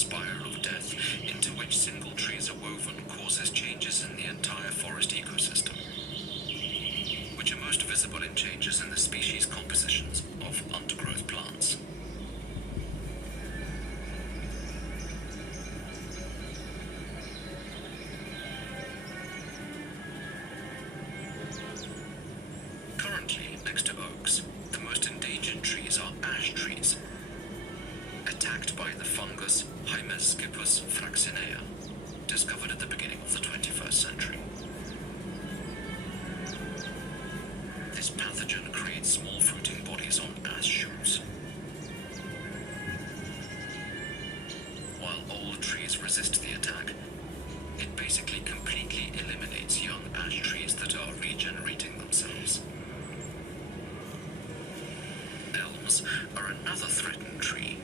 spiral of death into which single trees are woven causes changes in the entire forest ecosystem, which are most visible in changes in the species compositions of undergrowth plants. Currently, next to oaks, the most endangered trees are ash trees, attacked by the fungus Hymeskippus fraxinea, discovered at the beginning of the 21st century. This pathogen creates small fruiting bodies on ash shoots. While old trees resist the attack, it basically completely eliminates young ash trees that are regenerating themselves. Elms are another threatened tree,